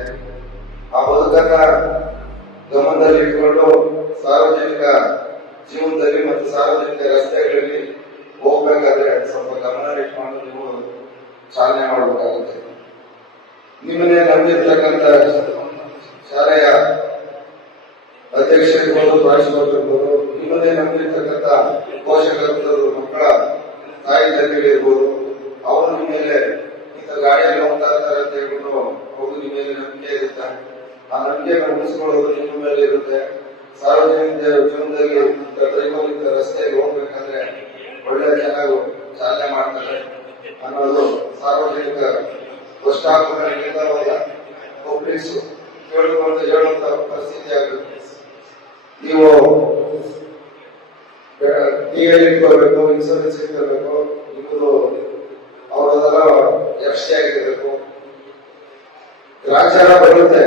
ಬರುತ್ತೆ. ಆ ಬದುಕನ್ನ ಗಮನದಲ್ಲಿ ಇಟ್ಕೊಂಡು ಸಾರ್ವಜನಿಕ ಜೀವನದಲ್ಲಿ ಮತ್ತು ಸಾರ್ವಜನಿಕ ರಸ್ತೆಗಳಲ್ಲಿ ಹೋಗ್ಬೇಕಾದ್ರೆ ಸ್ವಲ್ಪ ಗಮನ ಇಟ್ಕೊಂಡು ನೀವು ಚಾಲನೆ ಮಾಡಬೇಕಾಗುತ್ತೆ. ನಿಮ್ಮನ್ನೇ ನಂಬಿರ್ತಕ್ಕಂಥ ಶಾಲೆಯ ಅಧ್ಯಕ್ಷರಿರ್ಬೋದು, ಪ್ರಾಂಶುಪಾಲರಿರ್ಬೋದು, ನಿಮ್ಮನ್ನೇ ನಂಬಿರ್ತಕ್ಕಂಥ ಪೋಷಕರು, ಮಕ್ಕಳ ತಾಯಿ ತಂದೆಗಳಿರ್ಬೋದು, ಅವರು ನಿಮ್ಮ ಮೇಲೆ ಇಂಥ ಗಾಡಿಯಲ್ಲಿ ಹೋಗ್ತಾ ಇರ್ತಾರೆ ಅಂತ ಹೇಳ್ಬಿಟ್ಟು ಅವರು ನಿಮ್ಮ ಮೇಲೆ ನಂಬಿಕೆ ಇರುತ್ತೆ. ಆ ನಂಬಿಕೆ ಉಳಿಸ್ಕೊಳ್ಳೋದು ನಿಮ್ಮ ಮೇಲೆ ಇರುತ್ತೆ. ಸಾರ್ವಜನಿಕ ಜೀವನದಲ್ಲಿ ಡ್ರೈವರ್ ರಸ್ತೆಗೆ ಹೋಗ್ಬೇಕಾದ್ರೆ ಒಳ್ಳೆ ಚೆನ್ನಾಗಿ ಚಾಲನೆ ಮಾಡ್ತಾರೆ ಅನ್ನೋದು ಸಾರ್ವಜನಿಕ ಭ್ರಷ್ಟಾಚಾರಗಳಿಂದ ಪಬ್ಲಿಕ್ಸ್ ಹೇಳುವಂತ ಪರಿಸ್ಥಿತಿ ಆಗುತ್ತೆ. ನೀವು ಟಿಎಲ್ ಇಟ್ಕೋಬೇಕು, ಇನ್ಸೂರೆನ್ಸ್ ಇಟ್ಕೋಬೇಕು, ನಿಮ್ಮದು ಅವರದೆಲ್ಲ FC ಆಗಿರ್ಬೇಕು. ಗ್ರಾಚಾರ ಬರುತ್ತೆ,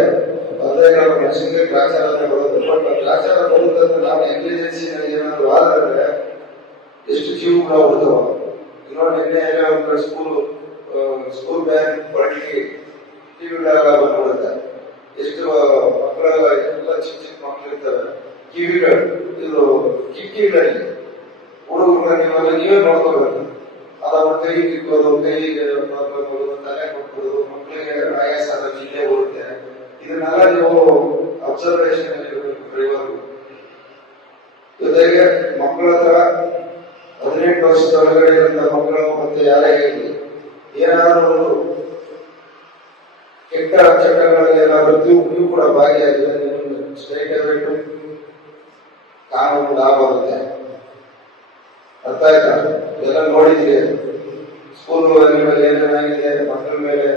ಮನುಷ್ಯನಿಗೆ ಗ್ರಾಚಾರನೇ ಬರುತ್ತೆ. ಬಟ್ ಗ್ರಾಚಾರ ಬರುತ್ತೆ ಅಂತ ನಾವು ನೆಗ್ಲಿಜೆನ್ಸಿ ಏನಾದ್ರು ಆದ್ರೆ ಎಷ್ಟು ಜೀವಗಳು ಹೋಗ್ತಾವ. ನಿನ್ನೆ ಒಂದು ಸ್ಕೂಲ್ ಬ್ಯಾಗ್ ಬಳಕೆ ಟಿವಿಗಳೆಲ್ಲ ಬಂದ್ಬಿಡುತ್ತೆ. ಎಷ್ಟು ಮಕ್ಕಳೆಲ್ಲ ಎಲ್ಲ ಚಿಕ್ಕ ಚಿಕ್ಕ ಮಕ್ಕಳು ಇರ್ತವೆ. ಕಿವಿಗಳು ಇದು ಕಿಟಕಿಗಳಲ್ಲಿ ಹುಡುಗರು ನೀವೇ ನೋಡ್ಕೋಬೇಕು. ಅದಾವ ಕೈ ಕಿಕ್ಕೋದು, ಕೈಗೆ ತಲೆ ಕೊಟ್ಬಿಡೋದು, ಮಕ್ಕಳಿಗೆ ಆಯಾಸ ಜಿಲ್ಲೆ ಬರುತ್ತೆ. ಇದನ್ನೆಲ್ಲ ನೀವು ಅಬ್ಸರ್ವೇಷನ್ ಡ್ರೈವರ್ ಜೊತೆಗೆ ಮಕ್ಕಳ ಹತ್ರ 18 ವರ್ಷದ ಒಳಗಡೆ ಇರುವಂತ ಮಕ್ಕಳು ಮತ್ತೆ ಯಾರೇ ಇರಲಿ ಏನಾದರೂ ಕೆಟ್ಟ ಚಟಗಳಲ್ಲಿ ಏನಾದರೂ ನೀವು ಕೂಡ ಭಾಗಿಯಾಗಿದೆ ಸ್ಟೇಟ್ ಲೆವೆಲ್ ಕಾನೂನು ಲಾಭ ಬರುತ್ತೆ. ಅರ್ಥ ಆಯ್ತಾ? ಎಲ್ಲ ನೋಡಿದ್ದೀರಿ. ಸ್ಕೂಲ್ ಮೇಲೆ ಏನೇನಾಗಿದೆ, ಮಕ್ಕಳ ಮೇಲೆ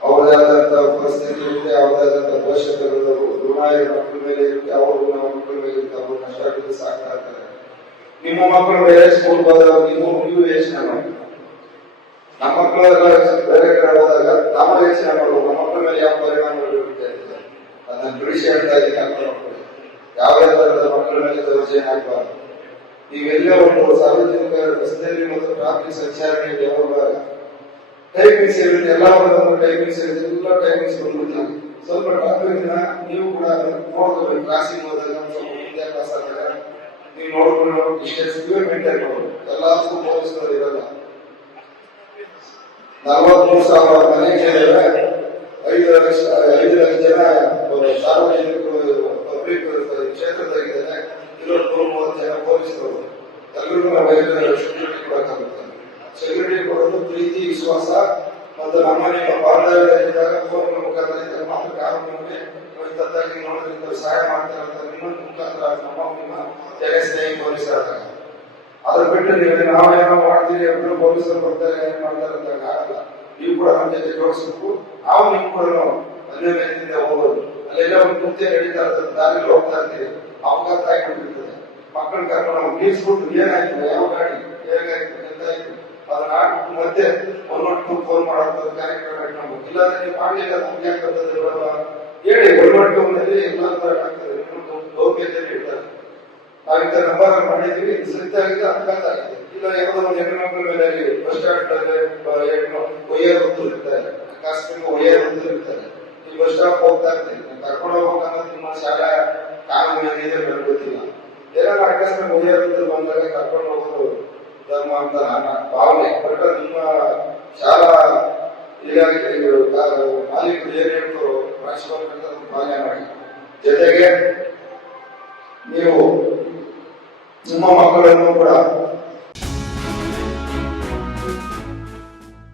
ಅವ್ರದಾದಂತ ಪರಿಸ್ಥಿತಿ ಇರುತ್ತೆ, ಅವ್ರದಾದಂತ ಪೋಷಕರು ಋಣ ಮಕ್ಕಳ ಮೇಲೆ ಇರುತ್ತೆ, ಅವ್ರ ಋಣ ಮಕ್ಕಳ ಮೇಲೆ ಇರುತ್ತೆ. ಅವ್ರು ಕಷ್ಟ ಸಾಕ್ತಾ ಇರ್ತಾರೆ. ನಿಮ್ಮ ಮಕ್ಕಳು ಬೇರೆ ಸ್ಕೂಲ್ ಹೋದಾಗ ನೀವು ಯೋಚನೆ ಮಾಡಿ. ನಮ್ಮ ಮಕ್ಕಳೆಲ್ಲ ಬೇರೆ ಕಡೆ ಹೋದಾಗ ನಾವು ಯೋಚನೆ ಮಾಡುವ ನಮ್ಮ ಮಕ್ಕಳ ಮೇಲೆ ಯಾವ ಪರಿಣಾಮ ಬೀರುತ್ತೆ ಅಂತ ಅದನ್ನ ಬಿಡಿಸಿ ಹೇಳ್ತಾ ಇದ್ದೀನಿ. ಯಾವುದೇ ತರಹದ ಮಕ್ಕಳ ಮೇಲೆ ದೌರ್ಜನ್ಯ ಆಗಬಾರ್ದು. ನೀವೆಲ್ಲೇ ಒಂದು ಸಾರ್ವಜನಿಕ ರಸ್ತೆಯಲ್ಲಿ ಮತ್ತು ಟ್ರಾಫಿಕ್ ಸಂಚಾರಣೆಯಲ್ಲಿ ಹೋಗುವಾಗ ಟೈಮಿಂಗ್ಸ್ ಇರುತ್ತೆ, ಎಲ್ಲ ಟೈಮಿಂಗ್ಸ್ ಇರುತ್ತೆ, ಎಲ್ಲ ಟೈಮಿಂಗ್ಸ್ ಬಂದ್ಬಿಡ್ತೀವಿ. ಸ್ವಲ್ಪ ಟ್ರಾಫಿಕ್ ನೀವು ಕೂಡ ನೋಡ್ಕೋಬೇಕು. ಕ್ರಾಸಿಂಗ್ ಹೋದಾಗ ಸ್ವಲ್ಪ ವಿದ್ಯಾಭ್ಯಾಸ ಆದಾಗ ನೀವು ನೋಡ್ಕೊಂಡು ಡಿಸ್ಟೆನ್ಸ್ ಮೇಂಟೈನ್ ಮಾಡೋದು. ಎಲ್ಲದಕ್ಕೂ ಪೊಲೀಸರು ಇರಲ್ಲ. 43,000 ಮನೆಗಳಿವೆ, 5 ಲಕ್ಷ ಜನ ಸಾರ್ವಜನಿಕರು ಪಬ್ಲಿಕ್ ಕ್ಷೇತ್ರದಾಗಿದ್ದಾರೆ. 230 ಜನ ಪೊಲೀಸರು. ಎಲ್ಲರಿಗೂ ನಾವು ಸೆಕ್ಯೂರಿಟಿ ಕೊಡಬೇಕಾಗುತ್ತೆ. ಸೆಕ್ಯೂರಿಟಿ ಕೊಡೋದು ಪ್ರೀತಿ, ವಿಶ್ವಾಸ ಮತ್ತು ನಮ್ಮ ಬಾಂಧವ್ಯದಾಗ ಫೋನ್ ಮುಖಾಂತರ ಮಾತ್ರ ಕಾನೂನಿಗೆ ನೋಡೋದ್ರಿಂದ ಸಹಾಯ ಮಾಡ್ತಾರಂತ ನಿಮ್ಮ ಮುಖಾಂತರ ನಮ್ಮ ಜಗಸ್ನೇಹಿ ಪೊಲೀಸರಾದಾಗ. ಅದ್ರ ಬಿಟ್ಟು ನೀವು ನಾವೇನೋ ಮಾಡ್ತೀವಿ, ಎಲ್ಲರೂ ಪೊಲೀಸರು ಬರ್ತಾರೆ, ಏನ್ ಮಾಡ್ತಾರೆ ಅಂತ ಆಗಲ್ಲ. ನೀವು ಕೂಡ ನಮ್ಮ ಜೊತೆ ಜೋಡಿಸ್ಬೇಕು. ನಾವು ನೀವು ಕೂಡ ಅನ್ಯೋನ್ಯತೆಯಿಂದ ಹೋಗೋದು. ಅಲ್ಲೆಲ್ಲ ಒಂದು ಕೃತ್ಯ ನಡೀತಾ ಇರ್ತದೆ, ದಾರಿಯಲ್ಲಿ ಹೋಗ್ತಾ ಇರ್ತೀವಿ, ಅಪಘಾತ ಆಗಿಬಿಟ್ಟಿರ್ತದೆ. ಮಕ್ಕಳನ್ನ ಕರ್ಕೊಂಡು ನಾವು ನಿಲ್ಸ್ಬಿಟ್ಟು ಏನಾಯ್ತು, ಯಾವ ಗಾಡಿ ಹೇಗಾಯ್ತು ಎಂತಾಯ್ತು ಅದನ್ನ ಆಡ್ಬಿಟ್ಟು ಮತ್ತೆ 112 ಫೋನ್ ಮಾಡೋದು ಕಾರ್ಯಕ್ರಮ ಇಟ್ಕೊಂಡು. ಇಲ್ಲಾಂದ್ರೆ ನೀವು ಮಾಡಲಿಲ್ಲ, ನಮ್ಗೆ ಯಾಕಂತಂದ್ರೆ ಹೇಳಿ 112 ಎಲ್ಲ ಆಗ್ತದೆ. ಗೌಪ್ಯತೆಯಲ್ಲಿ ಇರ್ತಾರೆ. ನಾವಿಂತ ನಂಬರ್ ಮಾಡಿದೀವಿ, ಸರಿತ ಆಗಿದೆ, ಅಪಘಾತ ಆಗಿದೆ. ಇಲ್ಲ ಯಾವುದೋ ಒಂದು ಹೆಣ್ಣು ಮಕ್ಕಳ ಮೇಲೆ ಬಸ್ ಸ್ಟಾಂಡ್ ಒಯ್ಯರ್ ವೃತ್ತರು ಇರ್ತಾರೆ, ಆಕಸ್ಮಿಕ ಒಯ್ಯರ್ ವೃತ್ತರು ಇರ್ತಾರೆ. ಈ ಬಸ್ ಸ್ಟಾಪ್ ಹೋಗ್ತಾ ಇರ್ತೀವಿ, ಕರ್ಕೊಂಡು ಹೋಗ್ಬೇಕಂದ್ರೆ ನಿಮ್ಮ ಶಾಲಾ ಕಾನೂನು ಏನಿದೆ ನನಗೆ ಗೊತ್ತಿಲ್ಲ. ಏನಾದ್ರು ಆಕಸ್ಮಿಕ ಒಯ್ಯರ್ ವೃತ್ತರು ಬಂದಾಗ ಕರ್ಕೊಂಡು ಹೋಗೋದು ಧರ್ಮ ಅಂತ ನನ್ನ ಭಾವನೆ. ಬಟ್ ನಿಮ್ಮ ಶಾಲಾ ಇಲಾಖೆ ಮಾಲೀಕರು ಏನ್ ಹೇಳ್ತಾರೋ ಪ್ರಾಂಶುಪಾಲರು ಪಾಲನೆ ಮಾಡಿ. ಜೊತೆಗೆ ನೀವು ನಿಮ್ಮ ಮಕ್ಕಳನ್ನು ಕೂಡ